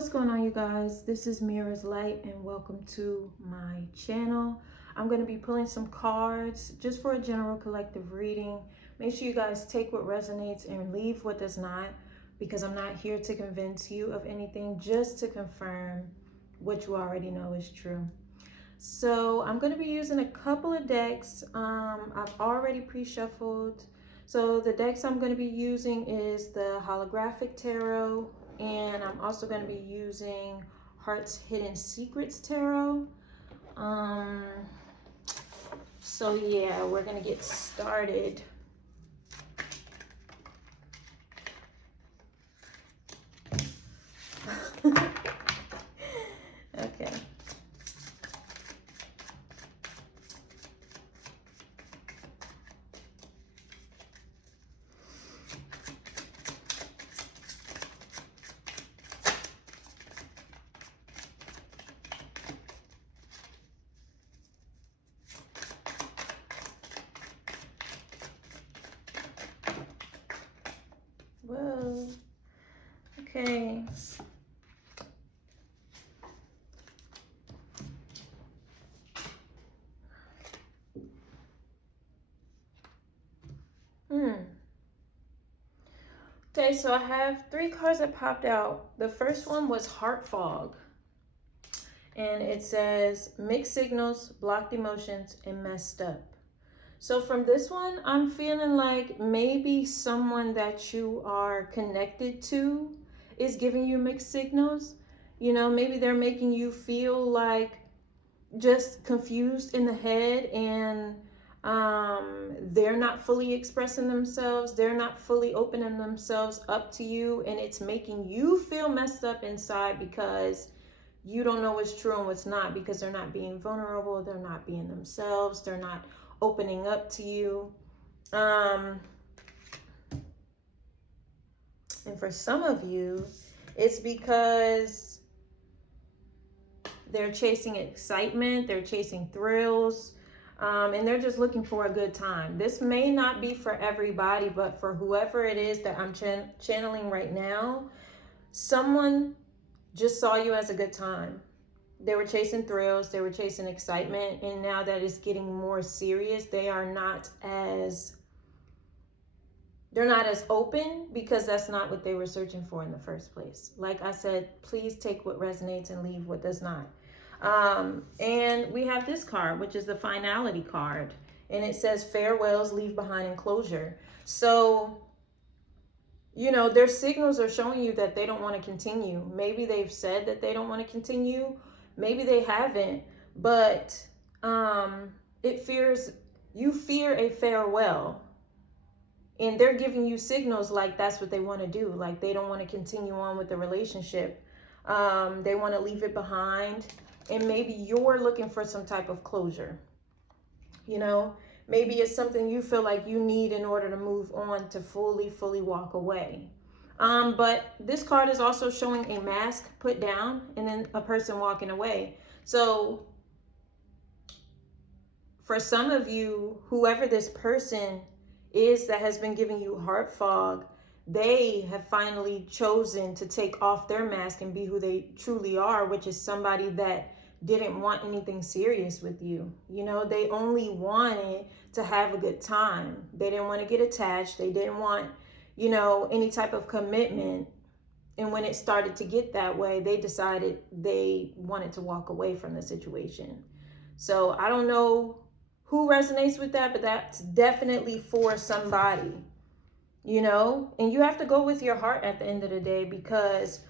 What's going on, you guys? This is Mera's Light and welcome to my channel. I'm going to be pulling some cards just for a general collective reading. Make sure you guys take what resonates and leave what does not, because I'm not here to convince you of anything, just to confirm what you already know is true. So I'm going to be using a couple of decks. I've already pre-shuffled. So the decks I'm going to be using is the Holographic Tarot, and I'm also going to be using Heart's Hidden Secrets Tarot. So yeah, we're going to get started. Okay. Whoa. Okay. Okay, so I have three cards that popped out. The first one was Heart Fog. And it says mixed signals, blocked emotions, and messed up. So from this one, I'm feeling like maybe someone that you are connected to is giving you mixed signals. You know, maybe they're making you feel like just confused in the head, and they're not fully expressing themselves. They're not fully opening themselves up to you, and it's making you feel messed up inside because you don't know what's true and what's not, because they're not being vulnerable, they're not being themselves, they're not opening up to you. And for some of you, it's because they're chasing excitement, they're chasing thrills, and they're just looking for a good time. This may not be for everybody, but for whoever it is that I'm channeling right now, someone just saw you as a good time. They were chasing thrills, they were chasing excitement, and now that it's getting more serious, they're not as open, because that's not what they were searching for in the first place. Like I said, please take what resonates and leave what does not. And we have this card, which is the Finality card, and it says farewells leave behind enclosure. So, you know, their signals are showing you that they don't want to continue. Maybe they've said that they don't want to continue. Maybe they haven't, but you fear a farewell, and they're giving you signals like that's what they want to do. Like they don't want to continue on with the relationship. They want to leave it behind, and maybe you're looking for some type of closure. You know, maybe it's something you feel like you need in order to move on, to fully walk away. But this card is also showing a mask put down and then a person walking away. So for some of you, whoever this person is that has been giving you heart fog, they have finally chosen to take off their mask and be who they truly are, which is somebody that didn't want anything serious with you. You know, they only wanted to have a good time. They didn't want to get attached. They didn't want, you know, any type of commitment. And when it started to get that way, they decided they wanted to walk away from the situation. So I don't know who resonates with that, but that's definitely for somebody, you know? And you have to go with your heart at the end of the day, because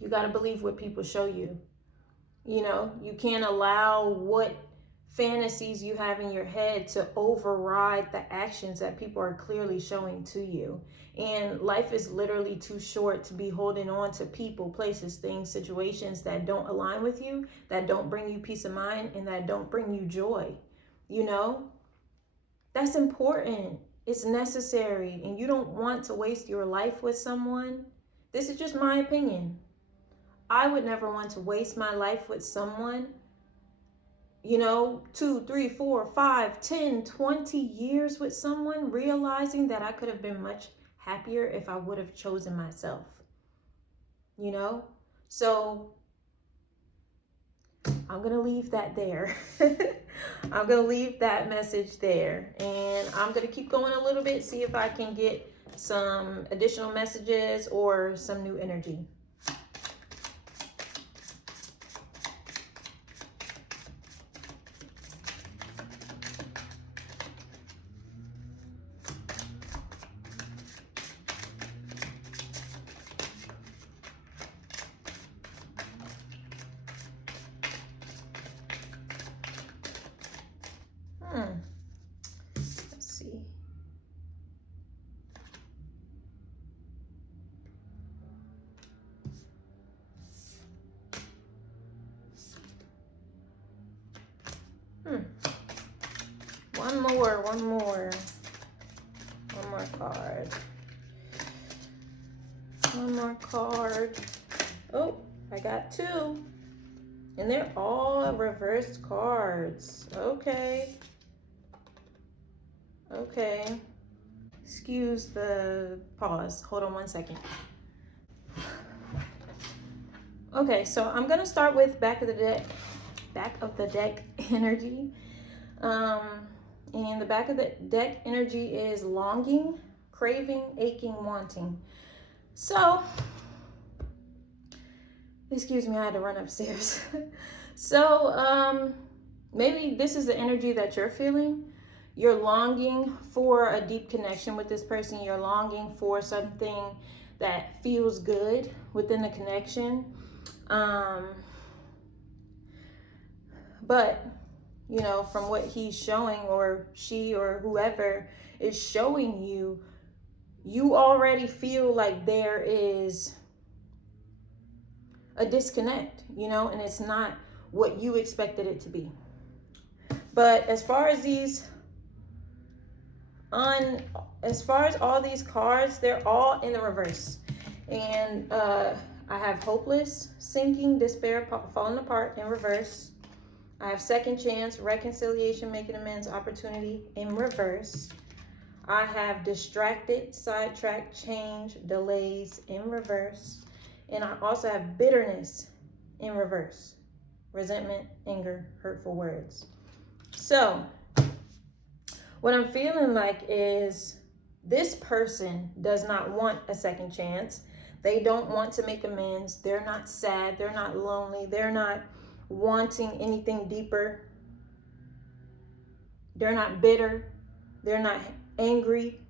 you got to believe what people show you. You know, you can't allow what fantasies you have in your head to override the actions that people are clearly showing to you. And life is literally too short to be holding on to people, places, things, situations that don't align with you, that don't bring you peace of mind, and that don't bring you joy. You know, that's important. It's necessary. And you don't want to waste your life with someone. This is just my opinion. I would never want to waste my life with someone, you know, 2, 3, 4, 5, 10, 20 years with someone, realizing that I could have been much happier if I would have chosen myself. you know? So I'm going to leave that there. I'm going to leave that message there. And I'm going to keep going a little bit, see if I can get some additional messages or some new energy. Let's see. One more card. One more card. Oh, I got two. And they're all reversed cards. Okay. Okay. Excuse the pause. Hold on one second. Okay, so I'm gonna start with back of the deck energy. And the back of the deck energy is longing, craving, aching, wanting. So, excuse me, I had to run upstairs. So, maybe this is the energy that you're feeling. You're longing for a deep connection with this person. You're longing for something that feels good within the connection. But you know, from what he's showing, or she or whoever is showing you, you already feel like there is a disconnect, you know, and it's not what you expected it to be. But as far as all these cards, they're all in the reverse. And I have hopeless, sinking, despair, falling apart in reverse. I have second chance, reconciliation, making amends, opportunity in reverse. I have distracted, sidetracked, change, delays in reverse. And I also have bitterness in reverse. Resentment, anger, hurtful words. So, what I'm feeling like is this person does not want a second chance. They don't want to make amends. They're not sad. They're not lonely. They're not wanting anything deeper. They're not bitter. They're not angry.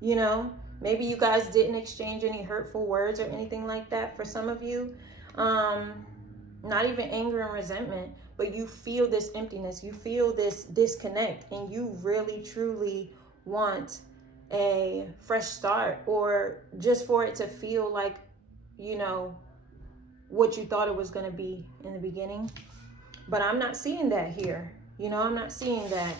You know, maybe you guys didn't exchange any hurtful words or anything like that for some of you. Not even anger and resentment, but you feel this emptiness. You feel this disconnect, and you really, truly want a fresh start, or just for it to feel like, you know, what you thought it was going to be in the beginning. But I'm not seeing that here. You know, I'm not seeing that.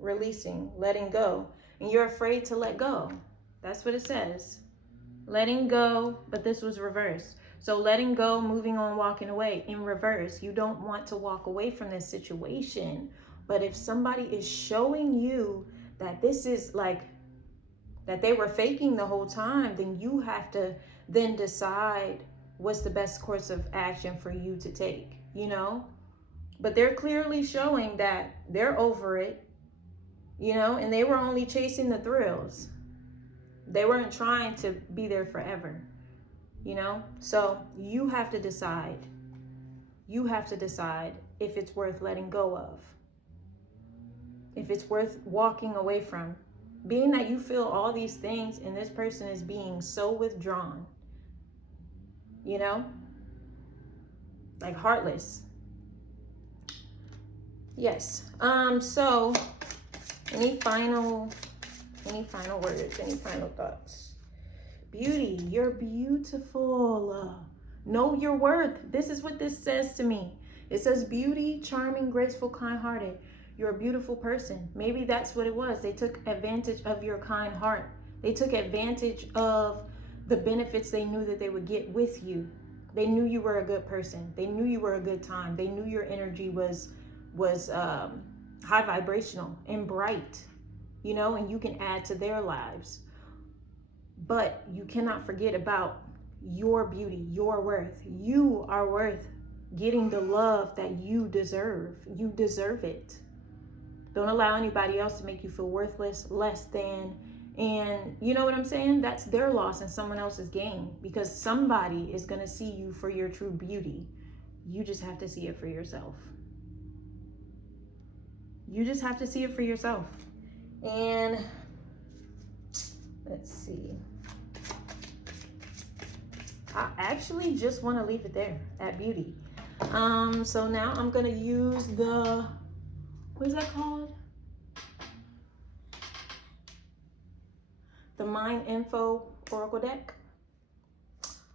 Releasing, letting go. And you're afraid to let go. That's what it says. Letting go, but this was reversed. So letting go, moving on, walking away in reverse. You don't want to walk away from this situation. But if somebody is showing you that this is like, that they were faking the whole time, then you have to then decide what's the best course of action for you to take, you know? But they're clearly showing that they're over it, you know, and they were only chasing the thrills. They weren't trying to be there forever, you know? So you have to decide. You have to decide if it's worth letting go of, if it's worth walking away from. Being that you feel all these things and this person is being so withdrawn, you know? Like heartless. Yes. So any final words, any final thoughts? Beauty, you're beautiful. Know your worth. This is what this says to me. It says beauty, charming, graceful, kind-hearted. You're a beautiful person. Maybe that's what it was. They took advantage of your kind heart. They took advantage of the benefits they knew that they would get with you. They knew you were a good person. They knew you were a good time. They knew your energy was high vibrational and bright. you know, and you can add to their lives. But you cannot forget about your beauty, your worth. You are worth getting the love that you deserve. You deserve it. Don't allow anybody else to make you feel worthless, less than. And you know what I'm saying? That's their loss and someone else's gain, because somebody is going to see you for your true beauty. You just have to see it for yourself. You just have to see it for yourself. And let's see. I actually just want to leave it there at beauty. So now I'm going to use the, what is that called? The Mind Info Oracle deck.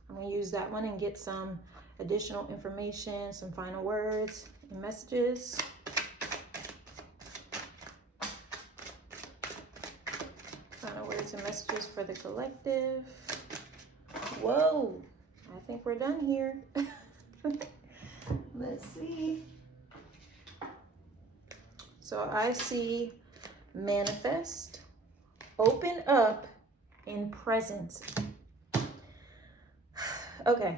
I'm going to use that one and get some additional information, some final words and messages. Final words and messages for the collective. Whoa, I think we're done here. Let's see. So I see manifest, open up, and presence. Okay,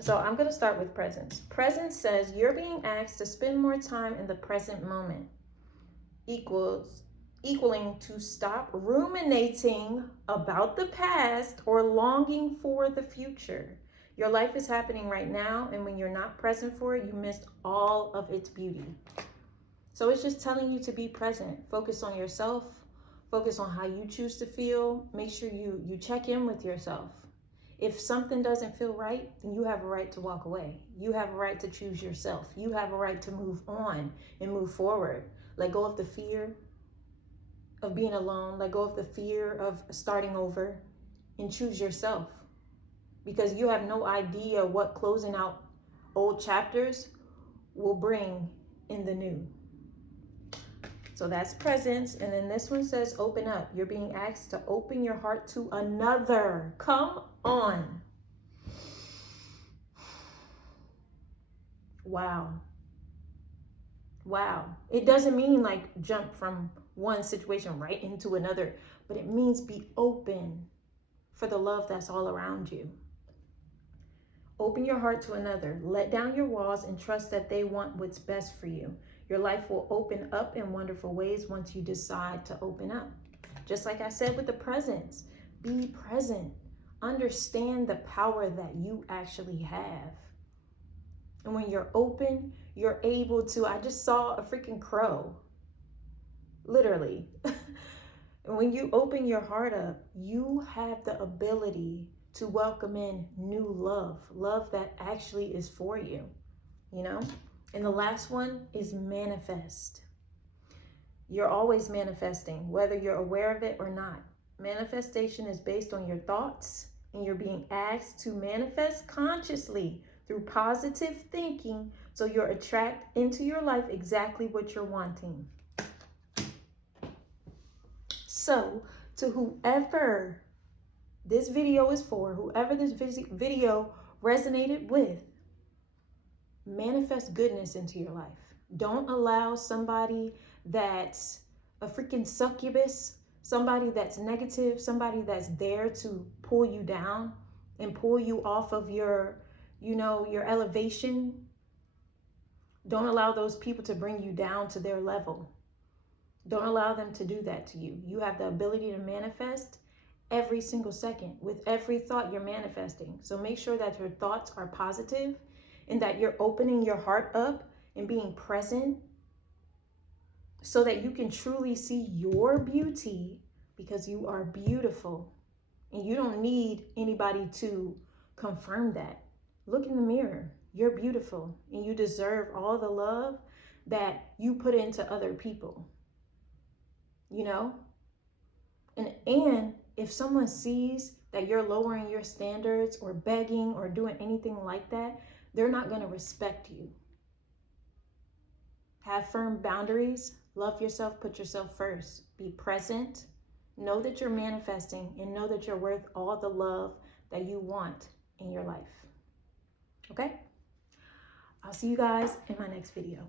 so I'm going to start with presence. Presence says you're being asked to spend more time in the present moment, equaling to stop ruminating about the past or longing for the future. Your life is happening right now, and when you're not present for it, you missed all of its beauty. So it's just telling you to be present. Focus on yourself. Focus on how you choose to feel. Make sure you check in with yourself. If something doesn't feel right, then you have a right to walk away. You have a right to choose yourself. You have a right to move on and move forward. Let go of the fear of being alone. Let go of the fear of starting over and choose yourself. Because you have no idea what closing out old chapters will bring in the new. So that's presence. And then this one says open up. You're being asked to open your heart to another. Come on. Wow. Wow. It doesn't mean like jump from one situation right into another, but it means be open for the love that's all around you. Open your heart to another. Let down your walls and trust that they want what's best for you. Your life will open up in wonderful ways once you decide to open up. Just like I said with the presence, be present. Understand the power that you actually have. And when you're open, you're able to, I just saw a freaking crow, literally. And when you open your heart up, you have the ability to welcome in new love that actually is for you, you know? And the last one is manifest. You're always manifesting, whether you're aware of it or not. Manifestation is based on your thoughts, and you're being asked to manifest consciously through positive thinking, so you'll attract into your life exactly what you're wanting. So, to whoever this video is for, whoever this video resonated with, manifest goodness into your life. Don't allow somebody that's a freaking succubus, somebody that's negative, somebody that's there to pull you down and pull you off of your, your elevation. Don't allow those people to bring you down to their level. Don't allow them to do that to you. You have the ability to manifest every single second. With every thought, you're manifesting. So make sure that your thoughts are positive and that you're opening your heart up and being present so that you can truly see your beauty, because you are beautiful and you don't need anybody to confirm that. Look in the mirror. You're beautiful and you deserve all the love that you put into other people. You know? And if someone sees that you're lowering your standards or begging or doing anything like that, they're not going to respect you. Have firm boundaries. Love yourself. Put yourself first. Be present. Know that you're manifesting, and know that you're worth all the love that you want in your life. Okay? I'll see you guys in my next video.